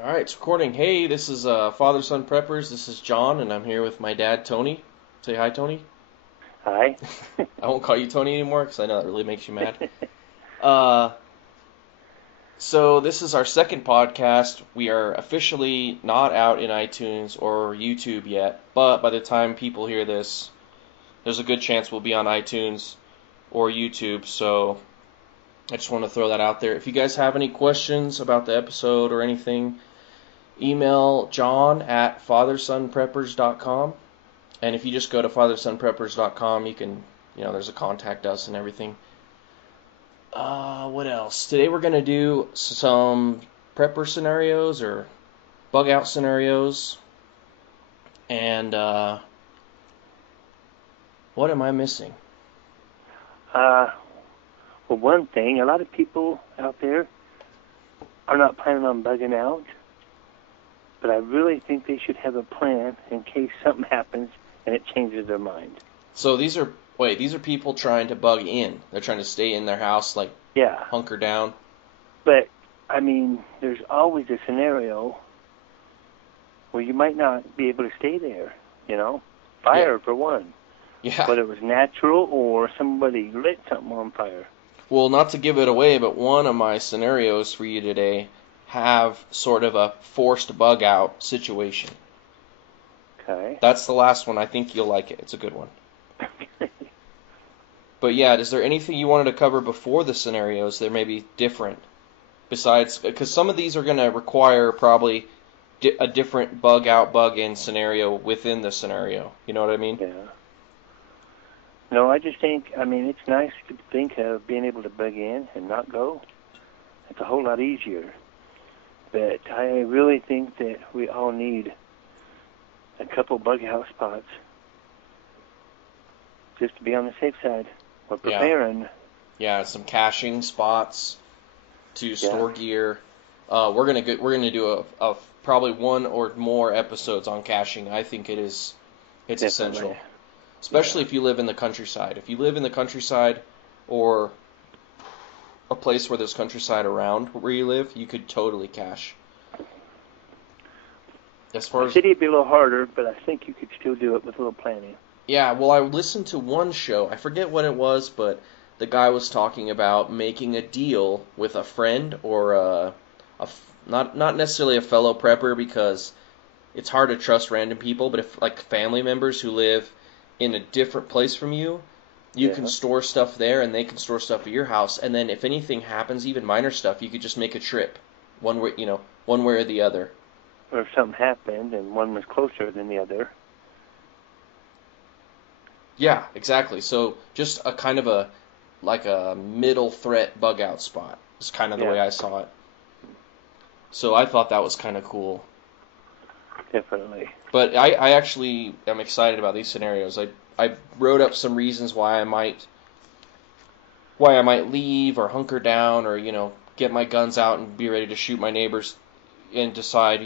All right, it's recording. Hey, this is Father Son Preppers. This is John, and I'm here with my dad, Tony. Say hi, Tony. Hi. I won't call you Tony anymore because I know that really makes you mad. Uh, so this is our second podcast. We are officially not out in iTunes or YouTube yet, but by the time people hear this, there's a good chance we'll be on iTunes or YouTube. So I just want to throw that out there. If you guys have any questions about the episode or anything, email John at fathersonpreppers.com. And if you just go to fathersonpreppers.com, you can, there's a contact us and everything. What else? Today we're going to do some prepper scenarios or bug out scenarios. And what am I missing? Well, one thing, a lot of people out there are not planning on bugging out, but I really think they should have a plan in case something happens and it changes their mind. So these are people trying to bug in. They're trying to stay in their house, like hunker down. But, I mean, there's always a scenario where you might not be able to stay there, Fire, for one. Yeah. Whether it was natural or somebody lit something on fire. Well, not to give it away, but one of my scenarios for you today have sort of a forced bug out situation. Okay. That's the last one. I think you'll like it. It's a good one. But yeah, is there anything you wanted to cover before the scenarios that may be different? Besides, because some of these are going to require probably a different bug out, bug in scenario within the scenario. You know what I mean? Yeah. No, I just think, it's nice to think of being able to bug in and not go. It's a whole lot easier. But I really think that we all need a couple bug out spots just to be on the safe side. We're preparing. Yeah, some caching spots to store gear. We're gonna do a probably one or more episodes on caching. I think it's Definitely. essential. Especially if you live in the countryside. If you live in the countryside or a place where there's countryside around where you live, you could totally cache. As far as the city would be a little harder, but I think you could still do it with a little planning. Yeah, well, I listened to one show. I forget what it was, but the guy was talking about making a deal with a friend or not necessarily a fellow prepper because it's hard to trust random people, but if like family members who live in a different place from you, you can store stuff there and they can store stuff at your house, and then if anything happens, even minor stuff, you could just make a trip one way or the other. Or if something happened and one was closer than the other. Yeah, exactly. So just a kind of a middle threat bug out spot is kind of the way I saw it. So I thought that was kind of cool. Definitely. But I actually am excited about these scenarios. I wrote up some reasons why I might leave or hunker down or, get my guns out and be ready to shoot my neighbors and decide,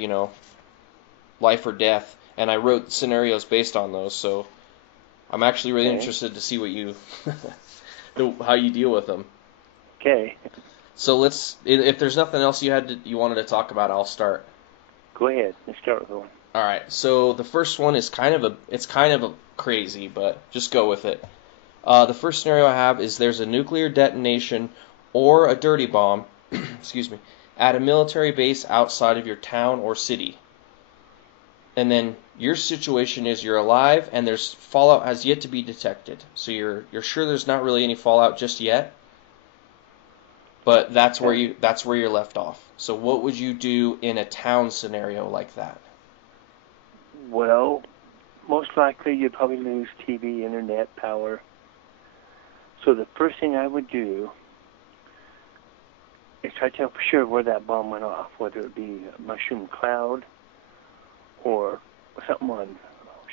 life or death. And I wrote scenarios based on those, so I'm actually really interested to see what how you deal with them. Okay. So if there's nothing else you wanted to talk about, I'll start. Go ahead. Let's start with one. All right. So the first one is kind of crazy, but just go with it. The first scenario I have is there's a nuclear detonation or a dirty bomb, excuse me, at a military base outside of your town or city. And then your situation is you're alive and there's fallout has yet to be detected. So you're sure there's not really any fallout just yet. But that's where you're left off. So what would you do in a town scenario like that? Well, most likely you'd probably lose TV, internet, power. So the first thing I would do is try to tell for sure where that bomb went off, whether it be a mushroom cloud or something on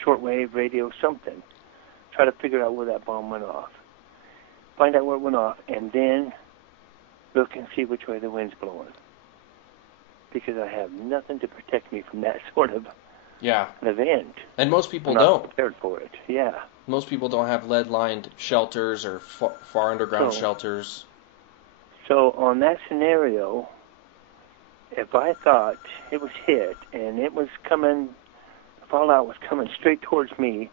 shortwave, radio, something. Try to figure out where that bomb went off. Find out where it went off, and then look and see which way the wind's blowing. Because I have nothing to protect me from that sort of an event. And most people I'm not prepared for it. Yeah. Most people don't have lead-lined shelters or far underground shelters. So on that scenario, if I thought it was hit and it was coming, fallout was coming straight towards me,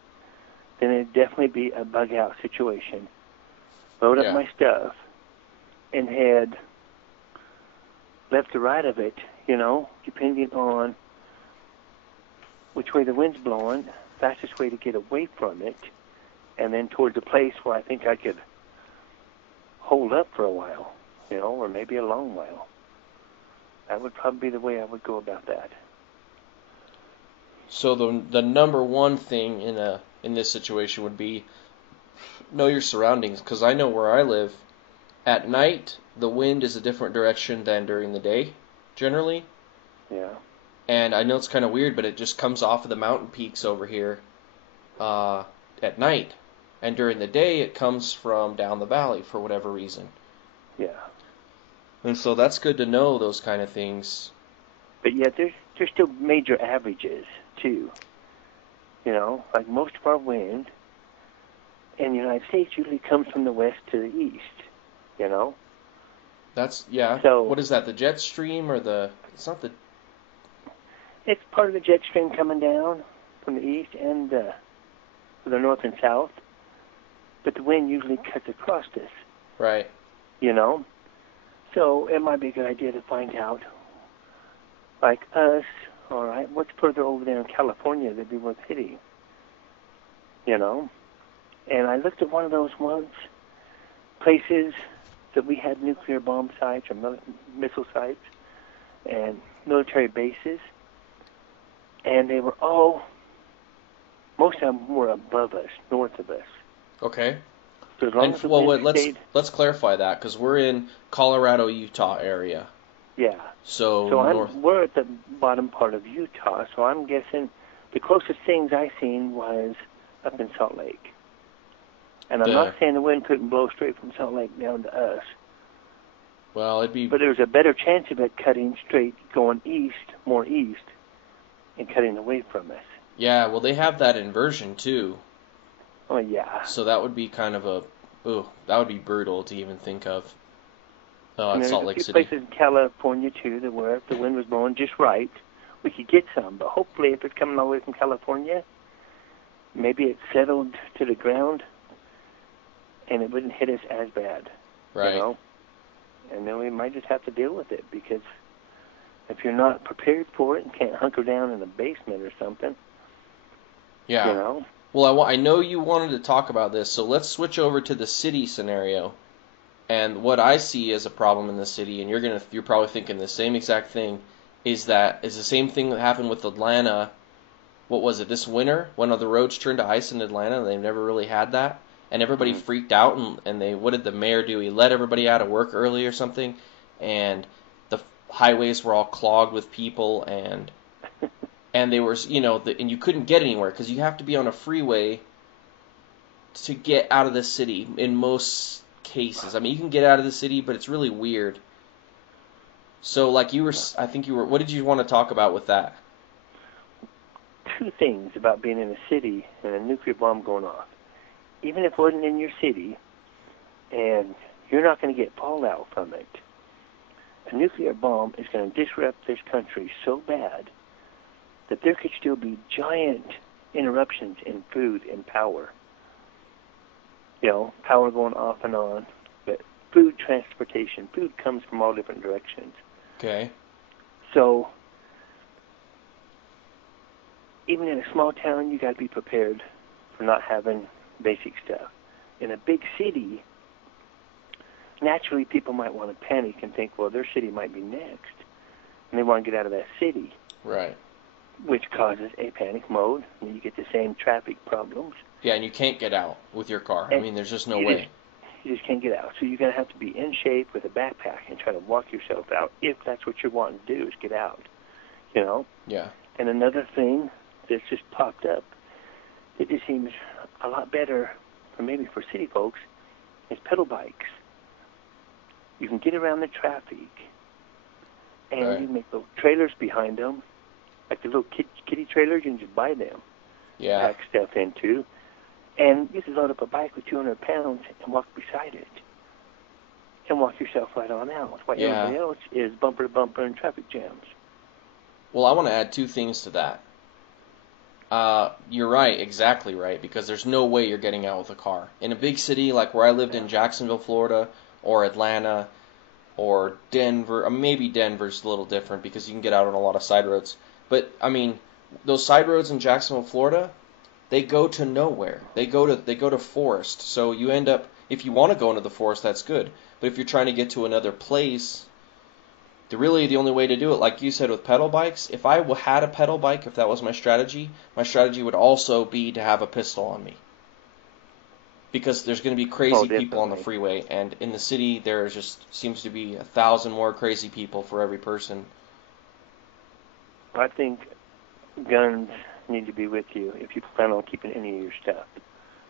then it'd definitely be a bug out situation. Load up my stuff and head left to right of it, depending on which way the wind's blowing, fastest way to get away from it, and then towards a place where I think I could hold up for a while, or maybe a long while. That would probably be the way I would go about that. So the number one thing in this situation would be know your surroundings, because I know where I live. At night, the wind is a different direction than during the day, generally. Yeah. And I know it's kind of weird, but it just comes off of the mountain peaks over here at night. And during the day, it comes from down the valley for whatever reason. Yeah. And so that's good to know those kind of things. But yet there's still major averages, too. Like most of our wind in the United States usually comes from the west to the east, That's, yeah. So, what is that, the jet stream or it's not the... It's part of the jet stream coming down from the east and the north and south. But the wind usually cuts across this. Right. So it might be a good idea to find out, like us, all right, what's further over there in California that'd be worth hitting, And I looked at one of those once, places that we had nuclear bomb sites or missile sites and military bases, and they were most of them were above us, north of us. Okay. So as long as the wind stayed, let's clarify that, because we're in Colorado, Utah area. Yeah. So we're at the bottom part of Utah, so I'm guessing the closest things I seen was up in Salt Lake. And I'm not saying the wind couldn't blow straight from Salt Lake down to us. Well, But there's a better chance of it cutting straight, going more east, and cutting away from us. Yeah, well, they have that inversion, too. Oh, yeah. So that would be kind of that would be brutal to even think of. In Salt Lake City. There's a few places in California, too, that where if the wind was blowing just right, we could get some. But hopefully, if it's coming all the way from California, maybe it's settled to the ground, and it wouldn't hit us as bad. Right. And then we might just have to deal with it, because if you're not prepared for it and can't hunker down in a basement or something, yeah. Well, I know you wanted to talk about this, so let's switch over to the city scenario. And what I see as a problem in the city, and you're probably thinking the same exact thing, is the same thing that happened with Atlanta. What was it, this winter? One of the roads turned to ice in Atlanta, and they've never really had that. And everybody freaked out, and what did the mayor do? He let everybody out of work early or something, and the highways were all clogged with people, and they were, and you couldn't get anywhere, because you have to be on a freeway to get out of the city in most cases. I mean, you can get out of the city, but it's really weird. So, what did you want to talk about with that? Two things about being in a city and a nuclear bomb going off. Even if it wasn't in your city, and you're not going to get fallout from it, a nuclear bomb is going to disrupt this country so bad that there could still be giant interruptions in food and power. Power going off and on, but food transportation, food comes from all different directions. Okay. So, even in a small town, you got to be prepared for not having basic stuff. In a big city, naturally people might want to panic and think, well, their city might be next, and they want to get out of that city. Right. Which causes a panic mode, and you get the same traffic problems. Yeah, and you can't get out with your car. I mean, there's just no way. You just can't get out. So you're going to have to be in shape with a backpack and try to walk yourself out, if that's what you're wanting to do, is get out. Yeah. And another thing that's just popped up, it just seems a lot better, for city folks, is pedal bikes. You can get around the traffic, and you make little trailers behind them, like the little kiddie trailers. You can just buy them, pack stuff into, and you can load up a bike with 200 pounds and walk beside it. and walk yourself right on out, while Yeah. everybody else is bumper to bumper in traffic jams. Well, I want to add two things to that. You're right, exactly right, because there's no way you're getting out with a car. In a big city like where I lived in Jacksonville, Florida, or Atlanta, or Denver, maybe Denver's a little different because you can get out on a lot of side roads. But, I mean, those side roads in Jacksonville, Florida, they go to nowhere. They go to forest. So you end up, if you want to go into the forest, that's good. But if you're trying to get to another place, the only way to do it, like you said with pedal bikes, if I had a pedal bike, if that was my strategy would also be to have a pistol on me. Because there's going to be crazy people on the freeway, and in the city there just seems to be 1,000 more crazy people for every person. I think guns need to be with you if you plan on keeping any of your stuff.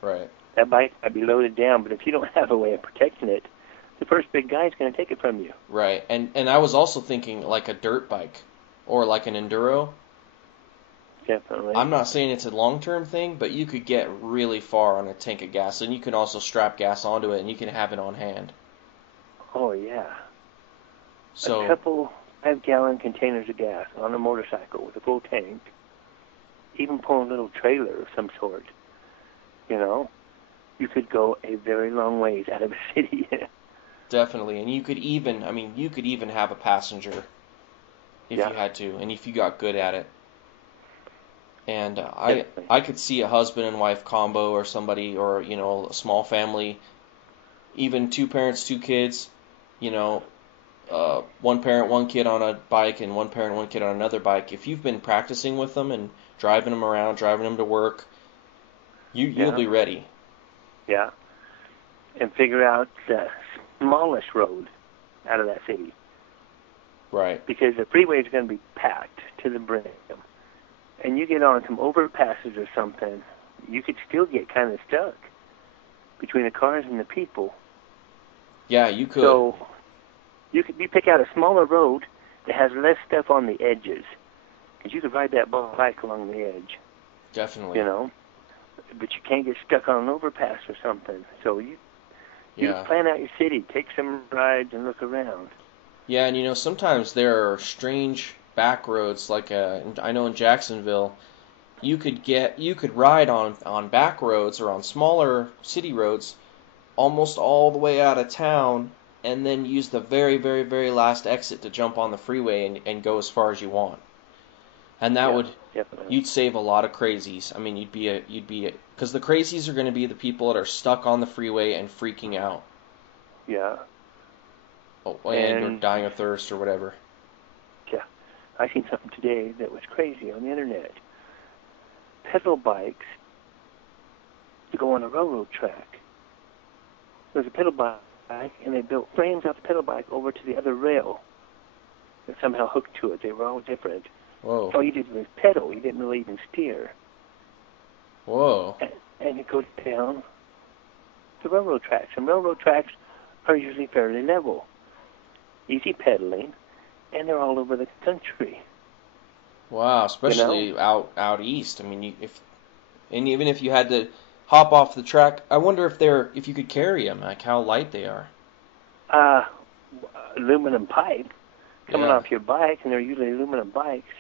Right. That bike might be loaded down, but if you don't have a way of protecting it, the first big guy is going to take it from you. Right. And I was also thinking like a dirt bike or like an enduro. Definitely. I'm not saying it's a long-term thing, but you could get really far on a tank of gas, and you can also strap gas onto it, and you can have it on hand. Oh, yeah. So, a couple 5-gallon containers of gas on a motorcycle with a full tank, even pull a little trailer of some sort, you could go a very long ways out of a city. Definitely, and you could even have a passenger if you had to, and if you got good at it. And I could see a husband and wife combo or somebody, or a small family, even 2 parents, 2 kids, one parent, 1 kid on a bike, and 1 parent, 1 kid on another bike. If you've been practicing with them and driving them around, driving them to work, you'll be ready. Yeah, and figure out the smallest road out of that city. Right. Because the freeway is going to be packed to the brim. And you get on some overpasses or something, you could still get kind of stuck between the cars and the people. Yeah, you could. So you pick out a smaller road that has less stuff on the edges, because you could ride that bike along the edge. Definitely. But you can't get stuck on an overpass or something. So you plan out your city, take some rides, and look around. Yeah, and sometimes there are strange back roads, like I know in Jacksonville, you could ride on back roads or on smaller city roads almost all the way out of town, and then use the very, very, very last exit to jump on the freeway and go as far as you want. And that you'd save a lot of crazies. I mean, you'd be because the crazies are going to be the people that are stuck on the freeway and freaking out. Yeah. Oh, and you're dying of thirst or whatever. Yeah. I seen something today that was crazy on the internet. Pedal bikes to go on a railroad track. There's a pedal bike, and they built frames off the pedal bike over to the other rail that somehow hooked to it. They were all different. Whoa. All you did was pedal. You didn't really even steer. Whoa. And you go down the railroad tracks. And railroad tracks are usually fairly level. Easy pedaling, and they're all over the country. Wow, especially out east. I mean, even if you had to hop off the track, I wonder if you could carry them, like how light they are. Aluminum pipe coming off your bike, and they're usually aluminum bikes.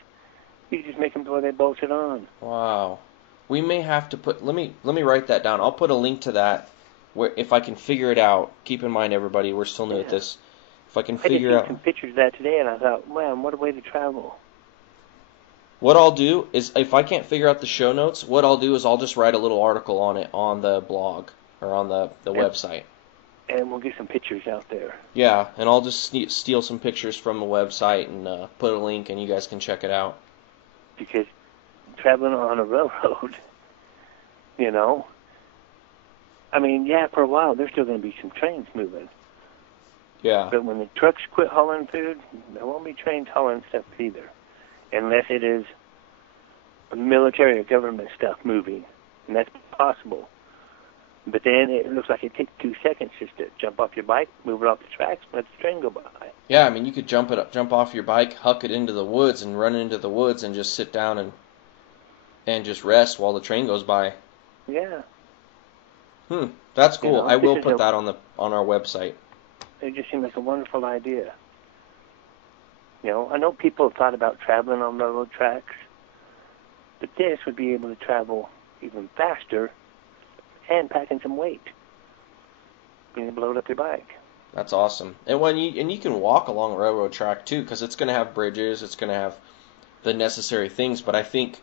You just make them the way they bolted on. Wow. We may have to put. Let me write that down. I'll put a link to that, where if I can figure it out. Keep in mind, everybody, we're still new at this. If I can figure out. I just seen some pictures of that today, and I thought, man, what a way to travel. What I'll do is, if I can't figure out the show notes, what I'll do is I'll just write a little article on it on the blog or on the website. And we'll get some pictures out there. Yeah, and I'll just steal some pictures from the website and put a link, and you guys can check it out. Because traveling on a railroad, I mean, for a while there's still going to be some trains moving. Yeah. But when the trucks quit hauling food, there won't be trains hauling stuff either, unless it is military or government stuff moving, and that's possible. But then it looks like it takes 2 seconds just to jump off your bike, move it off the tracks, and let the train go by. Yeah, I mean, you could jump off your bike, huck it into the woods, and run into the woods, and just sit down and just rest while the train goes by. Yeah. That's cool. I will put that on our website. it just seemed like a wonderful idea. You know, I know people have thought about traveling on railroad tracks, but this would be able to travel even faster and packing some weight. Being able to load up your bike. That's awesome. And you can walk along a railroad track too, because it's going to have bridges, it's going to have the necessary things. But I think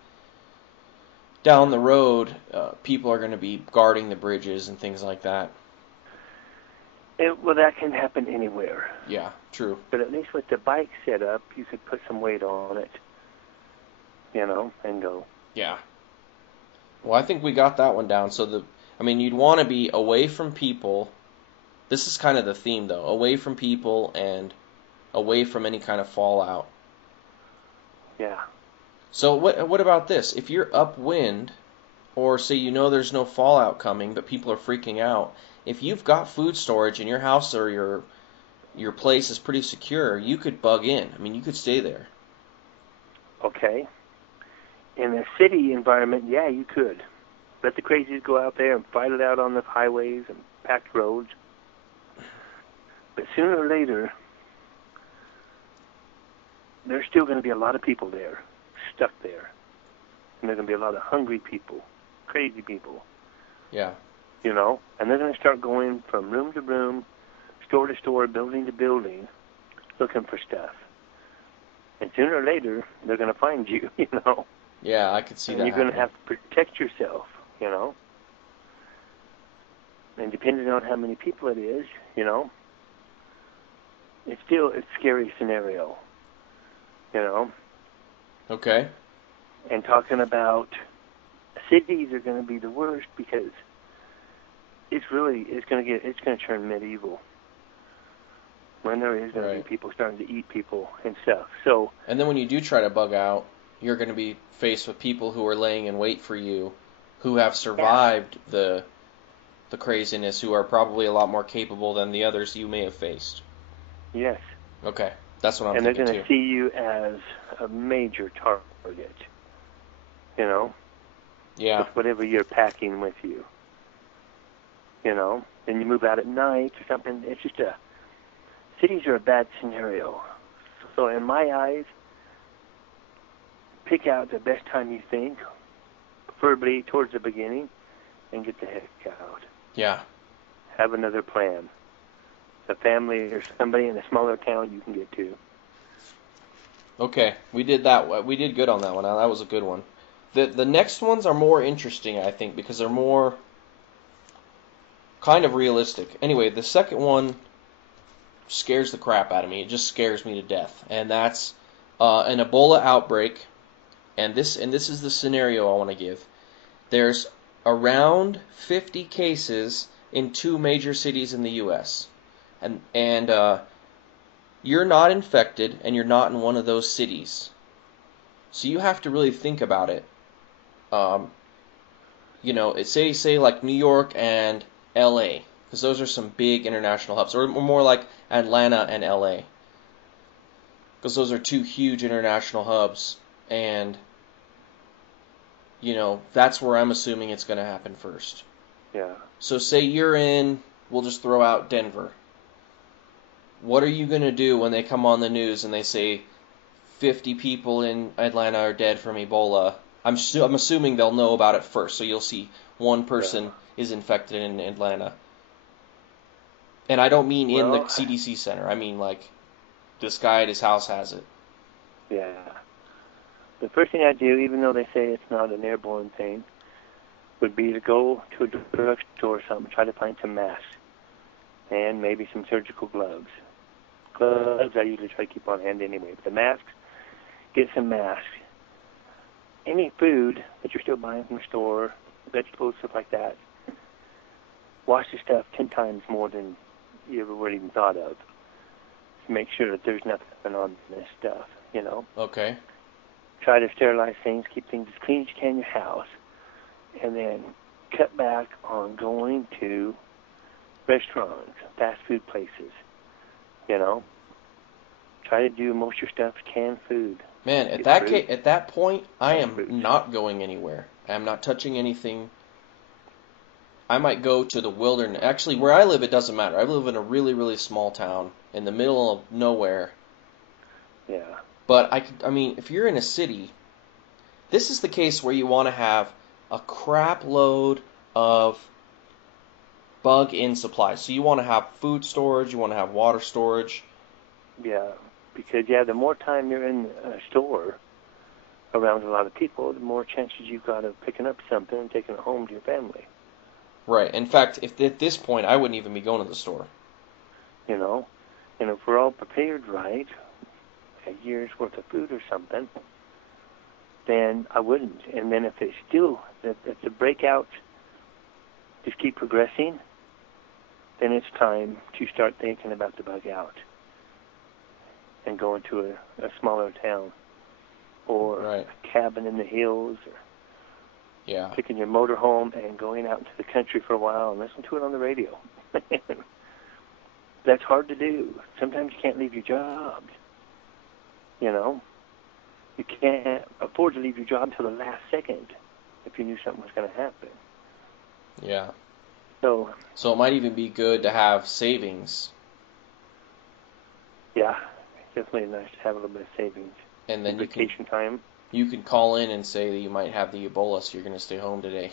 down the road, people are going to be guarding the bridges and things like that. Well, that can happen anywhere. Yeah, true. But at least with the bike set up, you could put some weight on it, you know, and go. Yeah. Well, I think we got that one down. So you'd want to be away from people. This is kind of the theme, though. Away from people and away from any kind of fallout. Yeah. So what about this? If you're upwind, or say you know there's no fallout coming, but people are freaking out, if you've got food storage in your house or your place is pretty secure, you could bug in. I mean, you could stay there. Okay. In a city environment, yeah, you could. Let the crazies go out there and fight it out on the highways and packed roads. But sooner or later, there's still going to be a lot of people there, stuck there. And there's going to be a lot of hungry people, crazy people. Yeah. You know? And they're going to start going from room to room, store to store, building to building, looking for stuff. And sooner or later, they're going to find you, you know? Yeah, I could see and that. You're going to have to protect yourself, you know? And depending on how many people it is, you know, it's still a scary scenario, you know? Okay. And talking about cities are going to be the worst because it's going to turn medieval when there is going to be people starting to eat people and stuff. So. And then when you do try to bug out, you're going to be faced with people who are laying in wait for you, who have survived the craziness, who are probably a lot more capable than the others you may have faced. Yes. Okay, that's what I'm thinking too. And they're going to see you as a major target, you know? Yeah. With whatever you're packing with you, you know? And you move out at night or something. It's just cities are a bad scenario. So in my eyes, pick out the best time you think, preferably towards the beginning, and get the heck out. Yeah. Have another plan. A family or somebody in a smaller town you can get to. Okay, we did that. We did good on that one. That was a good one. The next ones are more interesting, I think, because they're more kind of realistic. Anyway, the second one scares the crap out of me. It just scares me to death, and that's an Ebola outbreak. And this is the scenario I want to give. There's around 50 cases in 2 major cities in the U.S. And you're not infected, and you're not in one of those cities. So you have to really think about it. You know, say like New York and L.A., because those are some big international hubs, or more like Atlanta and L.A., because those are 2 huge international hubs, and you know, that's where I'm assuming it's going to happen first. Yeah. So say you're in, we'll just throw out Denver. What are you going to do when they come on the news and they say 50 people in Atlanta are dead from Ebola? I'm assuming they'll know about it first, so you'll see one person is infected in Atlanta. And I don't mean in the CDC center. I mean like this guy at his house has it. Yeah. The first thing I do, even though they say it's not an airborne thing, would be to go to a drugstore or something, try to find some masks, and maybe some surgical gloves. Gloves I usually try to keep on hand anyway. But the masks, get some masks. Any food that you're still buying from the store, vegetables, stuff like that, wash the stuff 10 times more than you ever would even thought of. To make sure that there's nothing on this stuff, you know? Okay. Try to sterilize things, keep things as clean as you can in your house, and then cut back on going to restaurants, fast food places, you know? Try to do most of your stuff canned food. Man, at that point, I am not going anywhere. I'm not touching anything. I might go to the wilderness. Actually, where I live, it doesn't matter. I live in a really, really small town in the middle of nowhere. Yeah. But I mean, if you're in a city, this is the case where you want to have a crap load of bug-in supplies. So you want to have food storage, you want to have water storage. Yeah. Because, the more time you're in a store around a lot of people, the more chances you've got of picking up something and taking it home to your family. Right. In fact, if at this point, I wouldn't even be going to the store. You know? And if we're all prepared right, a year's worth of food or something, then I wouldn't. And then if the breakout just keep progressing, then it's time to start thinking about the bug out and going to a smaller town or Right. a cabin in the hills, or Yeah. taking your motor home and going out into the country for a while and listening to it on the radio. That's hard to do. Sometimes you can't leave your job. You know? You can't afford to leave your job until the last second if you knew something was going to happen. Yeah. So it might even be good to have savings. yeah, definitely nice to have a little bit of savings. And then vacation time. You can call in and say that you might have the Ebola, so you're going to stay home today.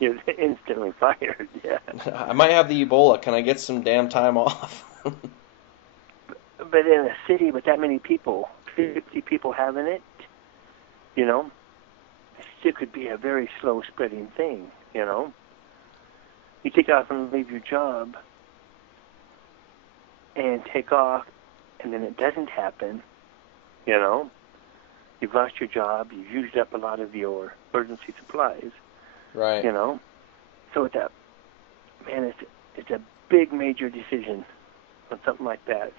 You're instantly fired, yeah. I might have the Ebola. Can I get some damn time off? But in a city with that many people, 50 people having it, you know, it still could be a very slow spreading thing, you know. You take off and leave your job and take off, and then it doesn't happen, you know. You've lost your job, you've used up a lot of your emergency supplies, Right. you know. So it's a big major decision on something like that,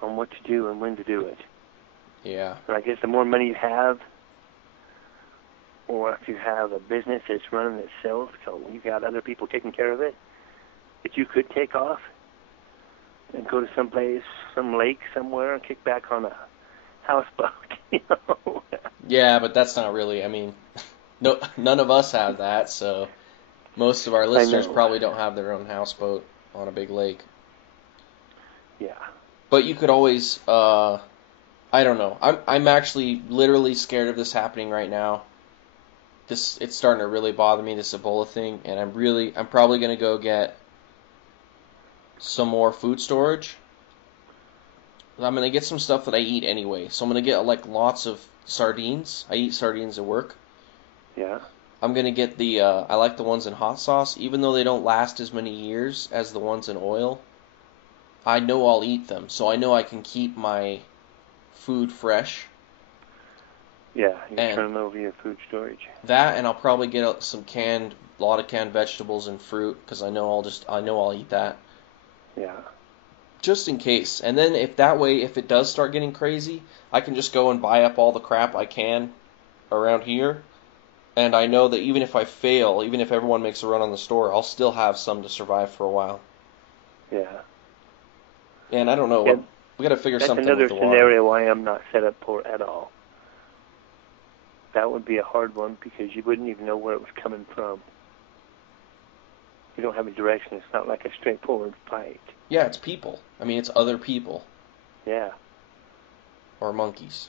on what to do and when to do it. Yeah. And I guess the more money you have, or if you have a business that's running itself, so you've got other people taking care of it, that you could take off and go to some place, some lake somewhere, and kick back on a houseboat, you know. Yeah, but that's not really, I mean, no, none of us have that, so most of our listeners probably don't have their own houseboat on a big lake. Yeah. But you could always, I don't know. I'm actually literally scared of this happening right now. It's starting to really bother me, this Ebola thing, and I'm probably gonna go get some more food storage. I'm gonna get some stuff that I eat anyway. So I'm gonna get like lots of sardines. I eat sardines at work. Yeah. I'm gonna get I like the ones in hot sauce, even though they don't last as many years as the ones in oil. I know I'll eat them, so I know I can keep my food fresh. Yeah, you turn over your food storage. That, and I'll probably get a lot of canned vegetables and fruit, because I know I'll eat that. Yeah. Just in case. And then if it does start getting crazy, I can just go and buy up all the crap I can around here. And I know that even if I fail, even if everyone makes a run on the store, I'll still have some to survive for a while. Yeah. And I don't know, we got to figure something with the water. That's another scenario I am not set up for at all. That would be a hard one because you wouldn't even know where it was coming from. You don't have a direction. It's not like a straightforward fight. Yeah, it's people. I mean, it's other people. Yeah. Or monkeys.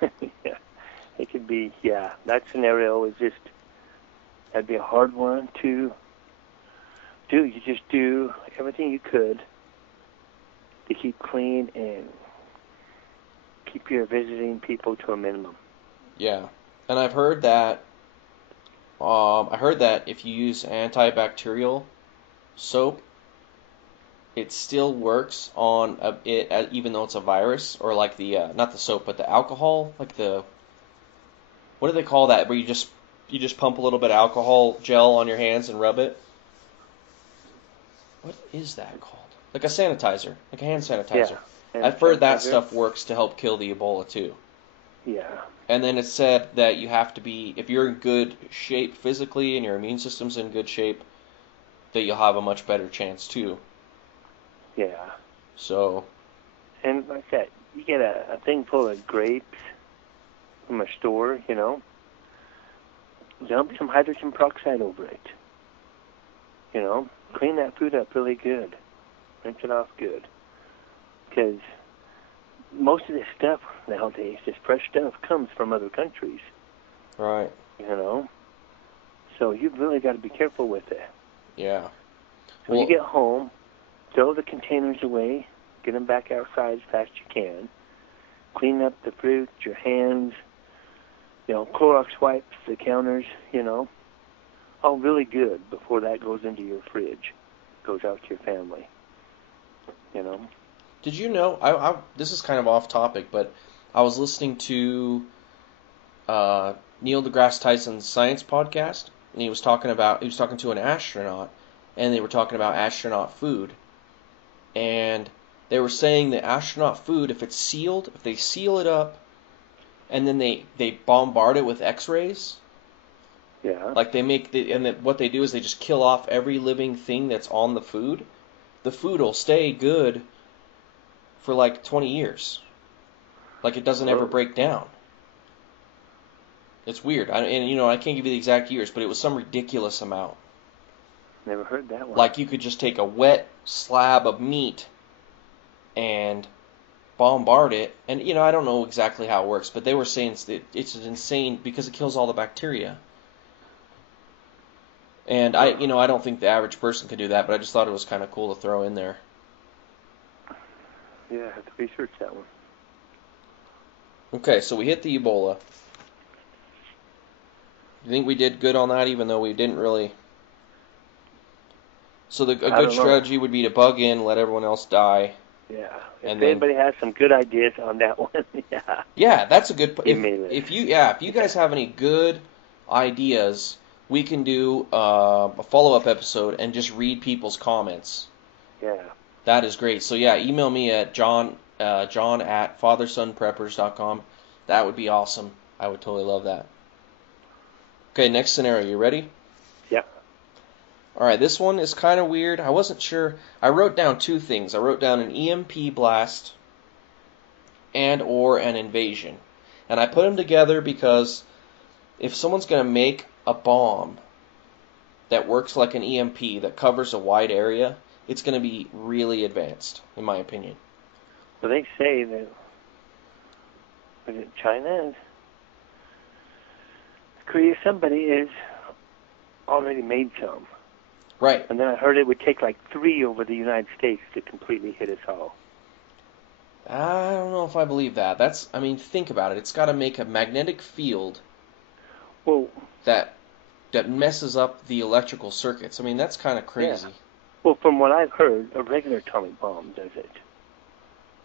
Yeah. It could be, that scenario is that'd be a hard one to do. You just do everything you could to keep clean and keep your visiting people to a minimum. Yeah. And I've heard that if you use antibacterial soap, it still works on it, even though it's a virus, or like not the soap, but the alcohol, like what do they call that? Where you just pump a little bit of alcohol gel on your hands and rub it. What is that called? Like a sanitizer, like a hand sanitizer. Yeah, I've heard that stuff works to help kill the Ebola too. Yeah. And then it said that you have to be, if you're in good shape physically and your immune system's in good shape, that you'll have a much better chance too. Yeah. So. And like that, you get a thing full of grapes from a store, you know, dump some hydrogen peroxide over it. You know, clean that food up really good. Rinse it off good. Because most of this stuff nowadays, this fresh stuff, comes from other countries. Right. You know? So you've really got to be careful with it. Yeah. So when you get home, throw the containers away. Get them back outside as fast as you can. Clean up the fruit, your hands. You know, Clorox wipes the counters, you know. All really good before that goes into your fridge. Goes out to your family. You know? Did you know, this is kind of off topic, but I was listening to Neil deGrasse Tyson's science podcast, and he was talking to an astronaut, and they were talking about astronaut food. And they were saying that astronaut food, if it's sealed, if they seal it up, and then they bombard it with X-rays, like they make, what they do is they just kill off every living thing that's on the food will stay good for like 20 years. Like it doesn't ever break down. It's weird. I can't give you the exact years, but it was some ridiculous amount. Never heard that one. Like you could just take a wet slab of meat and bombard it, and I don't know exactly how it works, but they were saying it's insane because it kills all the bacteria. And I don't think the average person could do that, but I just thought it was kind of cool to throw in there. Yeah, I have to research that one. Okay, so we hit the Ebola. You think we did good on that, even though we didn't really? So a good strategy would be to bug in, let everyone else die. Yeah. If anybody has some good ideas on that one, yeah. Yeah, that's a good. If you guys have any good ideas, we can do a follow-up episode and just read people's comments. Yeah. That is great. So yeah, email me at John at fathersonpreppers.com. That would be awesome. I would totally love that. Okay, next scenario. You ready? Yeah. All right, this one is kind of weird. I wasn't sure. I wrote down two things. I wrote down an EMP blast and or an invasion. And I put them together because if someone's going to make a bomb that works like an EMP that covers a wide area, it's going to be really advanced, in my opinion. Well, they say that China, Korea, somebody has already made some. Right. And then I heard it would take like 3 over the United States to completely hit us all. I don't know if I believe that. Think about it. It's got to make a magnetic field that messes up the electrical circuits. That's kind of crazy. Yeah. Well, from what I've heard, a regular atomic bomb does it.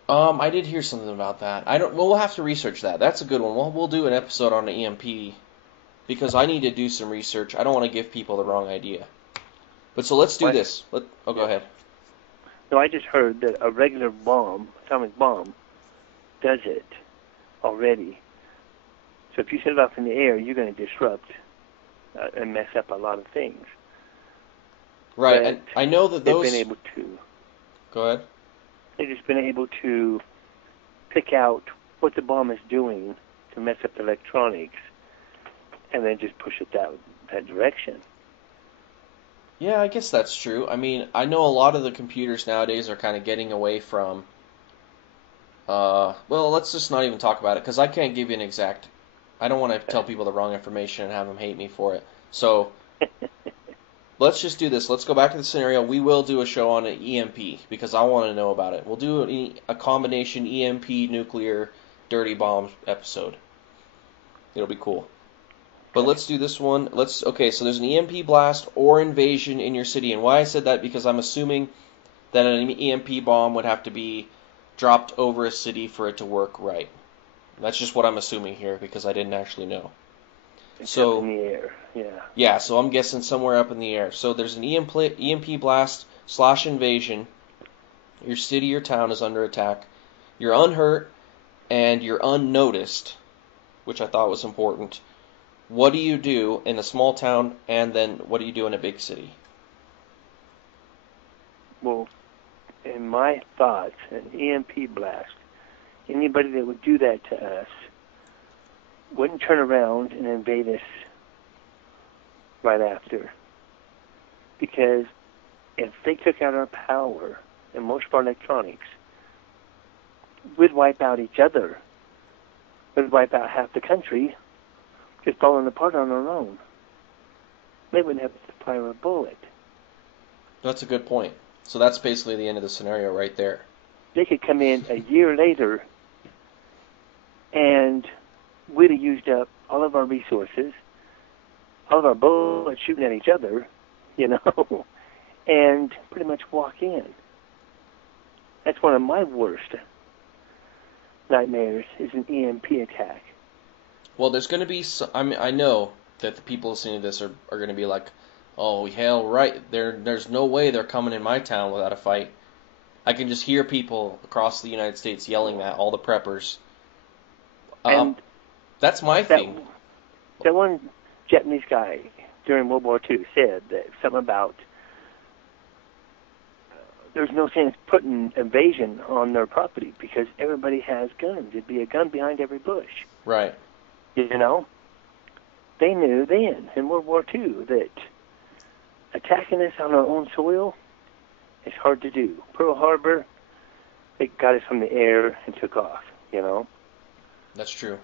I did hear something about that. We'll have to research that. That's a good one. We'll do an episode on the EMP because I need to do some research. I don't want to give people the wrong idea. But so let's do this. Go ahead. No, I just heard that a regular bomb, atomic bomb, does it already. So if you set it off in the air, you're going to disrupt and mess up a lot of things. Right, and I know that those... They've been able to... Go ahead. They've just been able to pick out what the bomb is doing to mess up the electronics and then just push it that direction. Yeah, I guess that's true. I know a lot of the computers nowadays are kind of getting away from... well, let's just not even talk about it, because I can't give you an exact... I don't want to tell people the wrong information and have them hate me for it. So, let's just do this. Let's go back to the scenario. We will do a show on an EMP, because I want to know about it. We'll do a combination EMP, nuclear, dirty bomb episode. It'll be cool. But let's do this one. Okay, so there's an EMP blast or invasion in your city. And why I said that, because I'm assuming that an EMP bomb would have to be dropped over a city for it to work right. That's just what I'm assuming here, because I didn't actually know. It's up in the air, yeah. Yeah, so I'm guessing somewhere up in the air. So there's an EMP blast / invasion. Your city or town is under attack. You're unhurt and you're unnoticed, which I thought was important. What do you do in a small town, and then what do you do in a big city? Well, in my thoughts, an EMP blast, anybody that would do that to us wouldn't turn around and invade us right after. Because if they took out our power and most of our electronics, we'd wipe out each other. We'd wipe out half the country, just falling apart on our own. They wouldn't have to fire a bullet. That's a good point. So that's basically the end of the scenario right there. They could come in a year later, and we'd have used up all of our resources, all of our bullets shooting at each other, and pretty much walk in. That's one of my worst nightmares, is an EMP attack. Well, there's going to be I know that the people listening to this are going to be like, oh, hell right, there's no way they're coming in my town without a fight. I can just hear people across the United States yelling that, all the preppers. And that's my thing. That one Japanese guy during World War II said that something about there's no sense putting invasion on their property because everybody has guns. It'd be a gun behind every bush. Right. They knew then in World War II that attacking us on our own soil is hard to do. Pearl Harbor, they got us from the air and took off, That's true.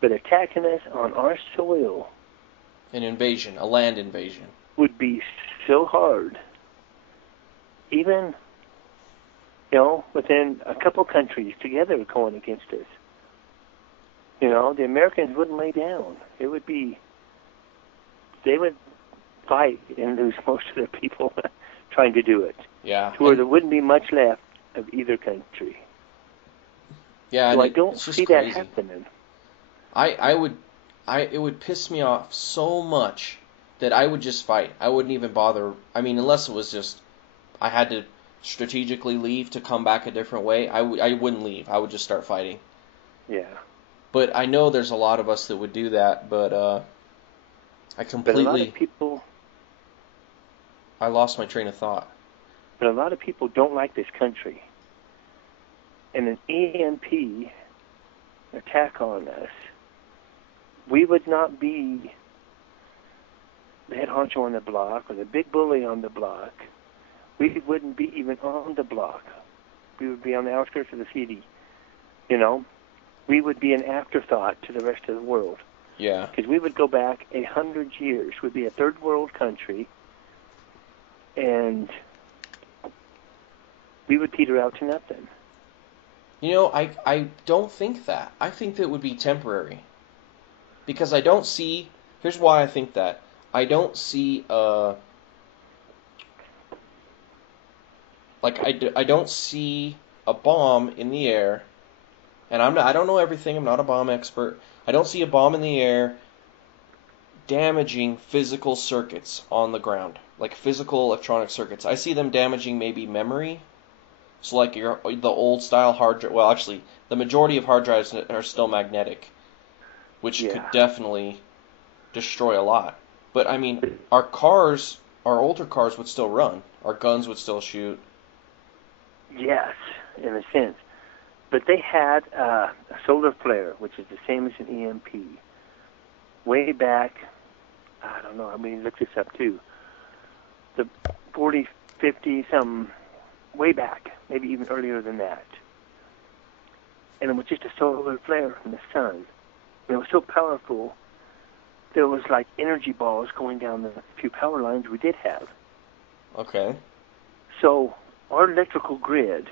But attacking us on our soil, an invasion, a land invasion, would be so hard. Even, within a couple countries together going against us. The Americans wouldn't lay down. They would fight and lose most of their people trying to do it. Yeah. To where there wouldn't be much left of either country. Yeah. So I don't see that happening. It would piss me off so much that I would just fight. I wouldn't even bother. I mean, unless it was just I had to strategically leave to come back a different way, I wouldn't leave. I would just start fighting. Yeah. But I know there's a lot of us that would do that, but I completely... But a lot of people... I lost my train of thought. But a lot of people don't like this country. And an EMP attack on us, we would not be the head honcho on the block or the big bully on the block. We wouldn't be even on the block. We would be on the outskirts of the city. We would be an afterthought to the rest of the world. Yeah. Because we would go back 100 years. We'd be a third world country. And we would peter out to nothing. I don't think that. I think that would be temporary. Because I don't see... Here's why I think that. I don't see... I don't see a bomb in the air... And I don't know everything. I'm not a bomb expert. I don't see a bomb in the air damaging physical circuits on the ground, like physical electronic circuits. I see them damaging maybe memory. So like the old style hard drive. Well, actually, the majority of hard drives are still magnetic, which could definitely destroy a lot. But I mean, our older cars would still run. Our guns would still shoot. Yes, in a sense. But they had a solar flare, which is the same as an EMP. Way back, I don't know, I mean, look this up too. The 40, 50, some, way back, maybe even earlier than that. And it was just a solar flare from the sun. And it was so powerful, there was like energy balls going down the few power lines we did have. Okay. So our electrical grid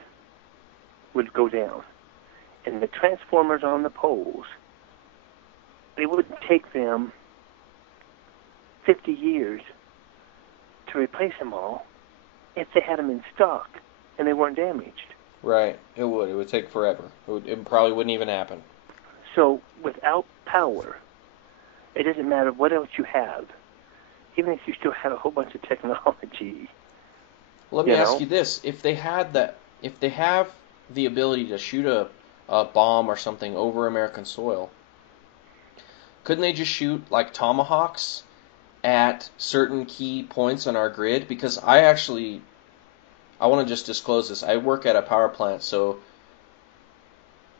would go down. And the transformers on the poles, it would take them 50 years to replace them all if they had them in stock and they weren't damaged. Right. It would. It would take forever. It probably wouldn't even happen. So without power, it doesn't matter what else you have. Even if you still had a whole bunch of technology. Let me ask you this. If they have the ability to shoot a bomb or something over American soil, couldn't they just shoot like tomahawks at certain key points on our grid? Because I want to just disclose this. I work at a power plant, so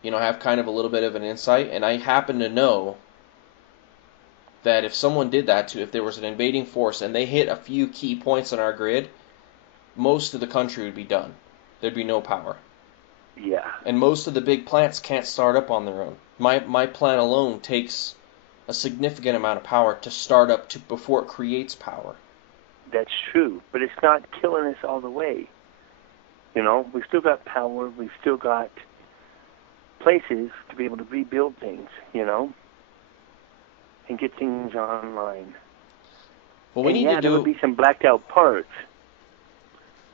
I have kind of a little bit of an insight, and I happen to know that if someone did that if there was an invading force and they hit a few key points on our grid, most of the country would be done. There'd be no power. Yeah. And most of the big plants can't start up on their own. My plant alone takes a significant amount of power to start up before it creates power. That's true, but it's not killing us all the way. You know, we've still got power. We've still got places to be able to rebuild things, you know, and get things online. Well, we need to there would be some blacked out parts,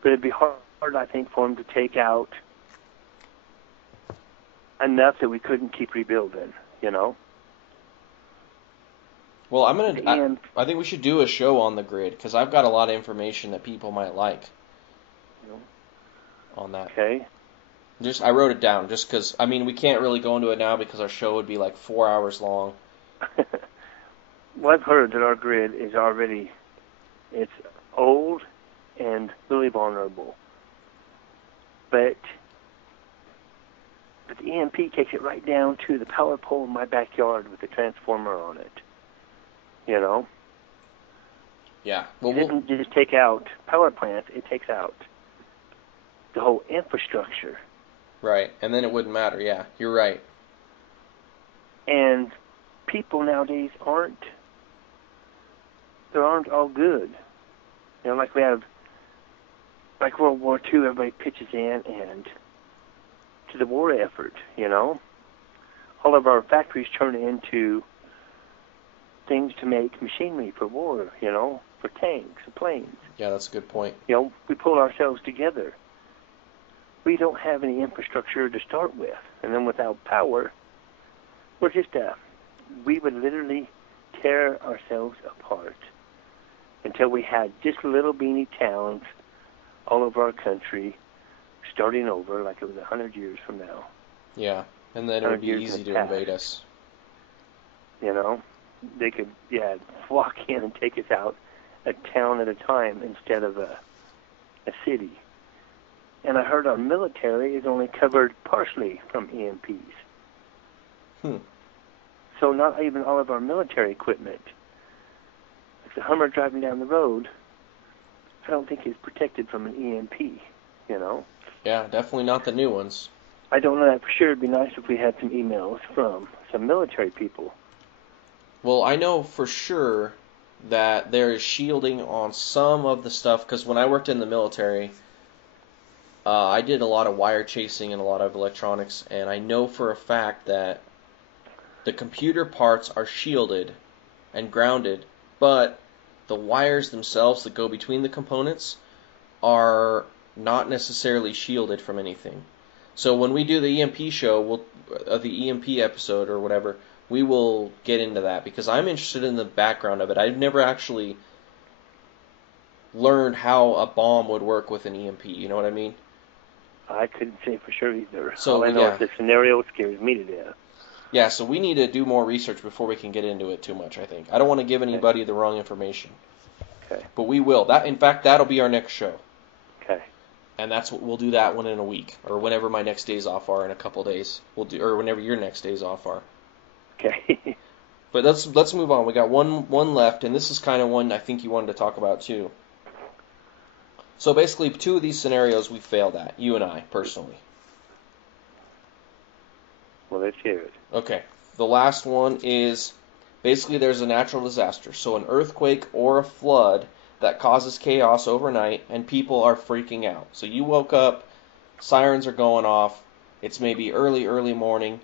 but it'd be hard, I think, for them to take out enough that we couldn't keep rebuilding, you know. Well, I think we should do a show on the grid, because I've got a lot of information that people might like on that. Okay. I wrote it down just because, I mean, we can't really go into it now because our show would be like 4 hours long. Well, I've heard that our grid is already, it's old and really vulnerable. But the EMP takes it right down to the power pole in my backyard with the transformer on it. You know? Yeah. Well, it doesn't just take out power plants, it takes out the whole infrastructure. Right, and then it wouldn't matter, yeah, you're right. And people nowadays aren't all good. You know, like we have, like World War II, everybody pitches in and to the war effort, you know. All of our factories turn into things to make machinery for war, you know, for tanks and planes. Yeah, that's a good point. You know, we pull ourselves together. We don't have any infrastructure to start with. And then without power, we're just we would literally tear ourselves apart until we had just little beanie towns all over our country starting over like it was 100 years from now. Yeah, and then it would be easy to invade us. You know, they could, walk in and take us out a town at a time instead of a city. And I heard our military is only covered partially from EMPs. So not even all of our military equipment, like the Hummer driving down the road, I don't think is protected from an EMP, you know? Yeah, definitely not the new ones. I don't know that for sure. It'd be nice if we had some emails from some military people. Well, I know for sure that there is shielding on some of the stuff, because when I worked in the military, I did a lot of wire chasing and a lot of electronics, and I know for a fact that the computer parts are shielded and grounded, but the wires themselves that go between the components are not necessarily shielded from anything. So when we do the EMP show, the EMP episode or whatever, we will get into that, because I'm interested in the background of it. I've never actually learned how a bomb would work with an EMP, you know what I mean? I couldn't say for sure either. So, all I know is the scenario scares me to death. Yeah, so we need to do more research before we can get into it too much, I think. I don't want to give anybody the wrong information. Okay. But we will. In fact, that'll be our next show. Okay. And we'll do that one in a week, or whenever my next days off are in a couple days. Or whenever your next days off are. Okay. But let's move on. We got one left, and this is kind of one I think you wanted to talk about too. So basically, 2 of these scenarios we failed at, you and I, personally. Well, let's hear it. Okay. The last one is, basically there's a natural disaster. So an earthquake or a flood that causes chaos overnight, and people are freaking out. So you woke up, sirens are going off, it's maybe early morning,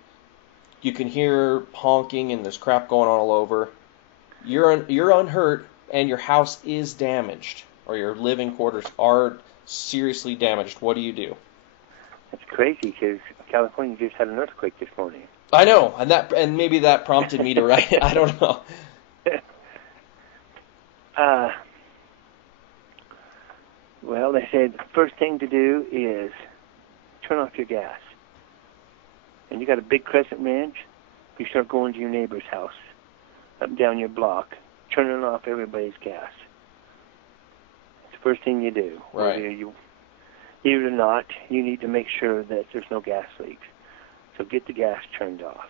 you can hear honking and there's crap going on all over. You're unhurt, and your house is damaged, or your living quarters are seriously damaged. What do you do? That's crazy, because California just had an earthquake this morning. I know, and maybe that prompted me to write it. I don't know. Well, they said the first thing to do is turn off your gas. And you got a big crescent wrench, you start going to your neighbor's house, up and down your block, turning off everybody's gas. It's the first thing you do. Right. Even or not, you need to make sure that there's no gas leaks. So get the gas turned off.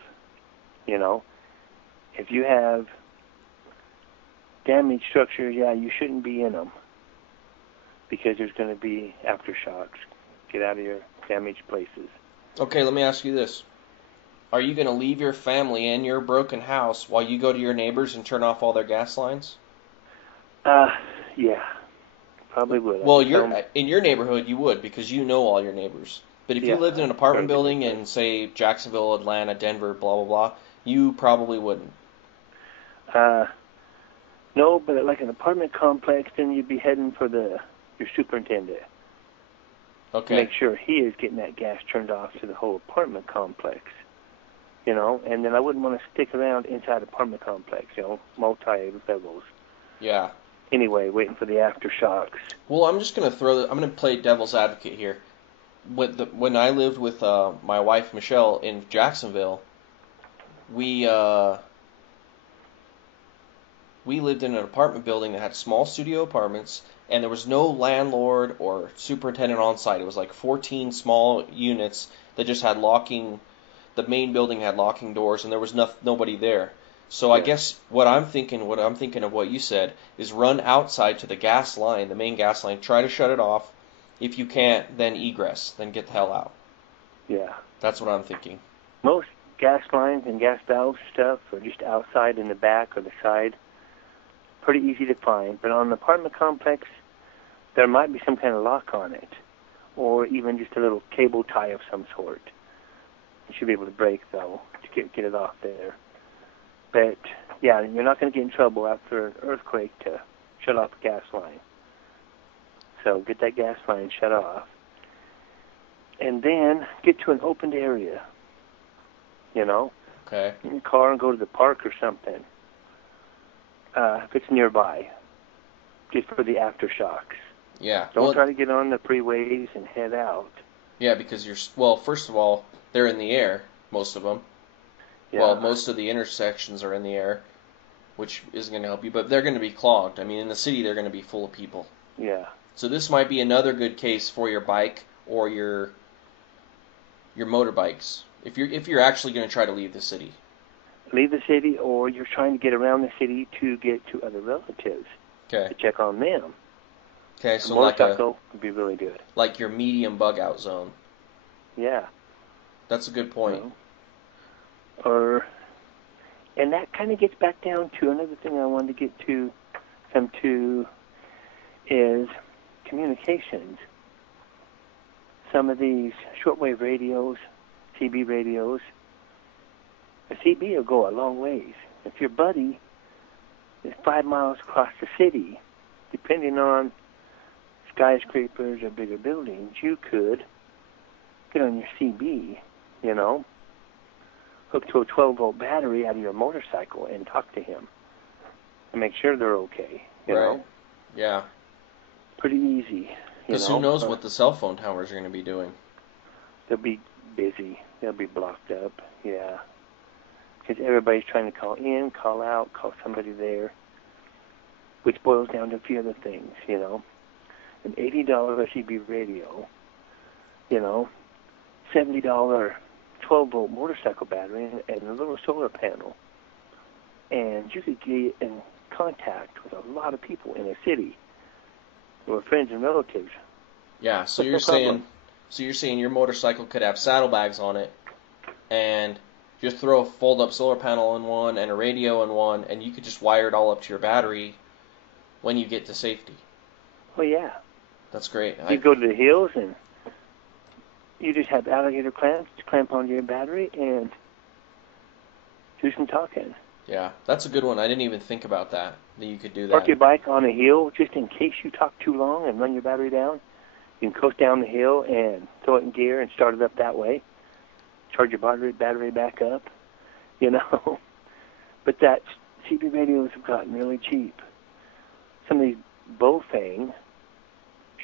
You know, if you have damaged structures, yeah, you shouldn't be in them because there's going to be aftershocks. Get out of your damaged places. Okay, let me ask you this. Are you going to leave your family in your broken house while you go to your neighbors and turn off all their gas lines? Yeah, probably would. Well, in your neighborhood, you would because you know all your neighbors. But if you lived in an apartment building in, say, Jacksonville, Atlanta, Denver, blah, blah, blah, you probably wouldn't. No, but like an apartment complex, then you'd be heading for your superintendent. Okay. Make sure he is getting that gas turned off to the whole apartment complex. And then I wouldn't want to stick around inside apartment complex, multi-levels. Yeah. Anyway, waiting for the aftershocks. Well, I'm just going to I'm going to play devil's advocate here. When I lived with my wife, Michelle, in Jacksonville, we lived in an apartment building that had small studio apartments, and there was no landlord or superintendent on site. It was like 14 small units that just had locking. The main building had locking doors, and there was nobody there. So I guess what I'm thinking of what you said, is run outside to the gas line, the main gas line, try to shut it off. If you can't, then egress, then get the hell out. Yeah. That's what I'm thinking. Most gas lines and gas valve stuff are just outside in the back or the side. Pretty easy to find. But on an apartment complex, there might be some kind of lock on it, or even just a little cable tie of some sort. You should be able to break, though, to get it off there. But, yeah, you're not going to get in trouble after an earthquake to shut off a gas line. So get that gas line shut off. And then get to an opened area, Okay. in your car and go to the park or something, if it's nearby, just for the aftershocks. Yeah. Don't try to get on the freeways and head out. Yeah, because first of all, they're in the air, most of them. Yeah. Well, most of the intersections are in the air, which isn't going to help you, but they're going to be clogged. I mean, in the city, they're going to be full of people. Yeah. So this might be another good case for your bike or your motorbikes, if you're actually going to try to leave the city. Leave the city, or you're trying to get around the city to get to other relatives. Okay. To check on them. Okay, so a motorcycle would be really good. Like your medium bug out zone. Yeah. That's a good point. And that kind of gets back down to another thing I wanted to come to is communications. Some of these shortwave radios, CB radios, a CB will go a long ways. If your buddy is 5 miles across the city, depending on skyscrapers or bigger buildings, you could get on your CB, hook to a 12-volt battery out of your motorcycle and talk to him and make sure they're okay, you know? Yeah. Pretty easy, Because who knows what the cell phone towers are going to be doing. They'll be busy. They'll be blocked up, yeah. Because everybody's trying to call in, call out, call somebody there, which boils down to a few other things, An $80 SCB radio, $70 12-volt motorcycle battery and a little solar panel. And you could get in contact with a lot of people in a city who are friends and relatives. Yeah, so you're saying your motorcycle could have saddlebags on it and just throw a fold-up solar panel in one and a radio in one, and you could just wire it all up to your battery when you get to safety. Oh, yeah. That's great. You go to the hills and you just have alligator clamps to clamp onto your battery and do some talking. Yeah, that's a good one. I didn't even think about that you could do that. Park your bike on a hill just in case you talk too long and run your battery down. You can coast down the hill and throw it in gear and start it up that way. Charge your battery back up, But that CB radios have gotten really cheap. Some of these Bofang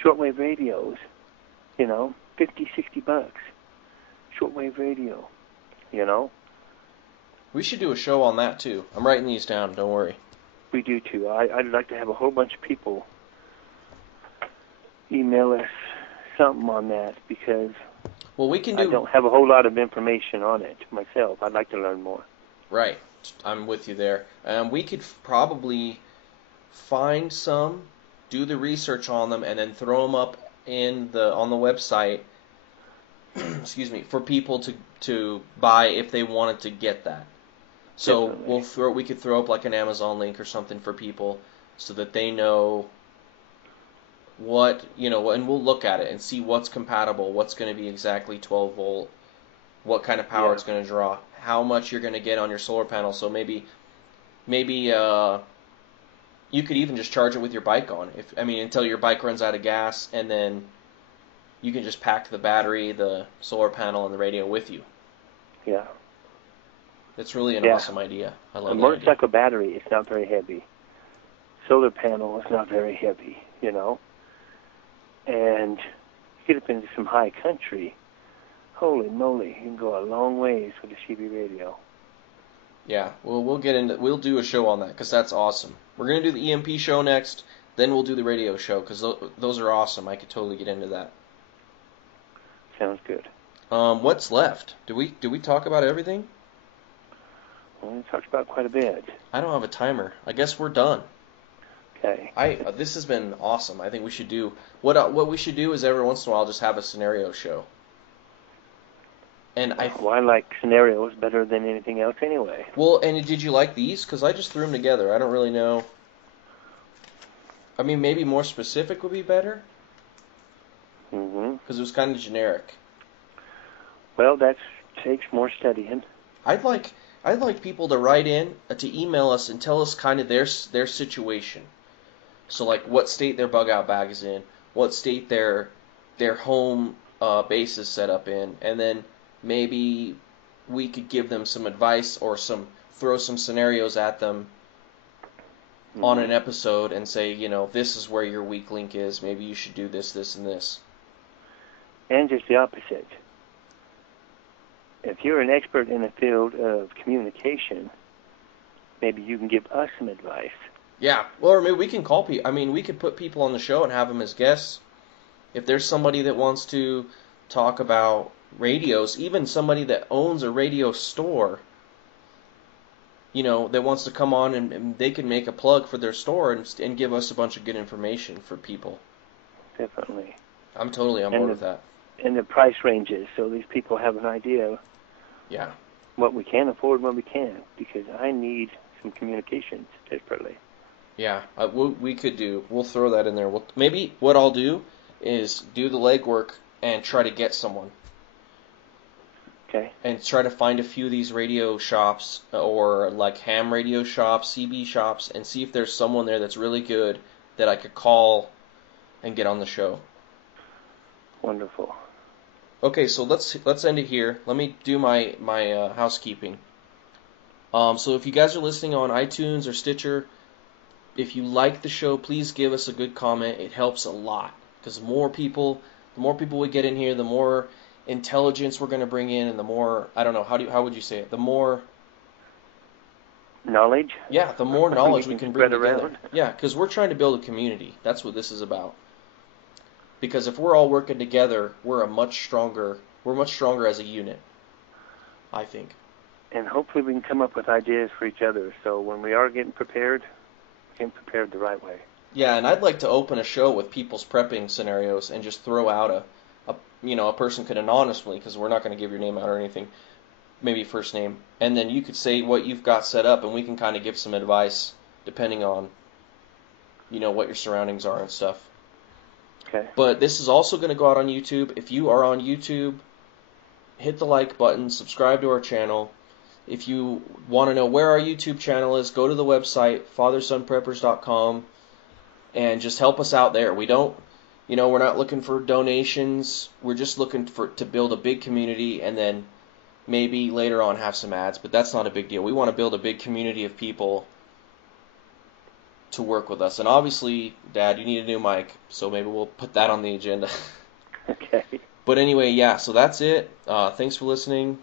shortwave radios, $50, $60. Shortwave radio, We should do a show on that, too. I'm writing these down, don't worry. We do, too. I'd like to have a whole bunch of people email us something on that because I don't have a whole lot of information on it myself. I'd like to learn more. Right. I'm with you there. We could probably find some, do the research on them, and then throw them up on the website. Excuse me, for people to buy if they wanted to get that. So Definitely. we could throw up like an Amazon link or something for people so that they know what, and we'll look at it and see what's compatible, what's going to be exactly 12 volt, what kind of power Yeah. it's going to draw, how much you're going to get on your solar panel. So maybe you could even just charge it with your bike on, until your bike runs out of gas, and then you can just pack the battery, the solar panel, and the radio with you. Yeah. It's really an Yeah. awesome idea. I A love that idea. motorcycle battery is not very heavy. Solar panel is not very heavy, And you get up into some high country, holy moly, you can go a long ways with a CB radio. Yeah, well, we'll do a show on that because that's awesome. We're gonna do the EMP show next, then we'll do the radio show because those are awesome. I could totally get into that. Sounds good. What's left? Do we talk about everything? Well, we talked about quite a bit. I don't have a timer. I guess we're done. Okay. This has been awesome. I think we should do what we should do is every once in a while just have a scenario show. And Well, I like scenarios better than anything else anyway. Well, and did you like these? Because I just threw them together. I don't really know. I mean, maybe more specific would be better. Mm-hmm. Because it was kind of generic. Well, that takes more studying. I'd like people to write in, to email us and tell us kind of their situation. So like what state their bug out bag is in, what state their home base is set up in, and then maybe we could give them some advice or throw some scenarios at them on an episode and say, this is where your weak link is. Maybe you should do this, this, and this. And just the opposite. If you're an expert in the field of communication, maybe you can give us some advice. Yeah, well, or maybe we can call people. I mean, we could put people on the show and have them as guests. If there's somebody that wants to talk about radios, even somebody that owns a radio store, that wants to come on and they can make a plug for their store and give us a bunch of good information for people. Definitely. I'm totally on board with that. And the price ranges, so these people have an idea. Yeah. What we can afford and what we can't, because I need some communications desperately. Yeah, we'll throw that in there. Maybe what I'll do is do the legwork and try to get someone. Okay. And try to find a few of these radio shops or like ham radio shops, CB shops, and see if there's someone there that's really good that I could call and get on the show. Wonderful. Okay, so let's end it here. Let me do my housekeeping. So if you guys are listening on iTunes or Stitcher, if you like the show, please give us a good comment. It helps a lot because the more people we get in here, the more intelligence we're going to bring in, and the more, I don't know, how would you say it? The more knowledge. Yeah, the more knowledge we can bring together. Around. Yeah, because we're trying to build a community. That's what this is about. Because if we're all working together, we're much stronger as a unit, I think. And hopefully we can come up with ideas for each other, so when we are getting prepared, we get prepared the right way. Yeah, and I'd like to open a show with people's prepping scenarios and just throw out a person could anonymously, because we're not going to give your name out or anything, maybe first name, and then you could say what you've got set up, and we can kind of give some advice depending on, what your surroundings are and stuff. Okay. But this is also going to go out on YouTube. If you are on YouTube, hit the like button, subscribe to our channel. If you want to know where our YouTube channel is, go to the website, fathersonpreppers.com, and just help us out there. We don't, we're not looking for donations. We're just looking to build a big community and then maybe later on have some ads, but that's not a big deal. We want to build a big community of people to work with us. And obviously, Dad, you need a new mic, so maybe we'll put that on the agenda. Okay. But anyway, yeah, so that's it. Thanks for listening.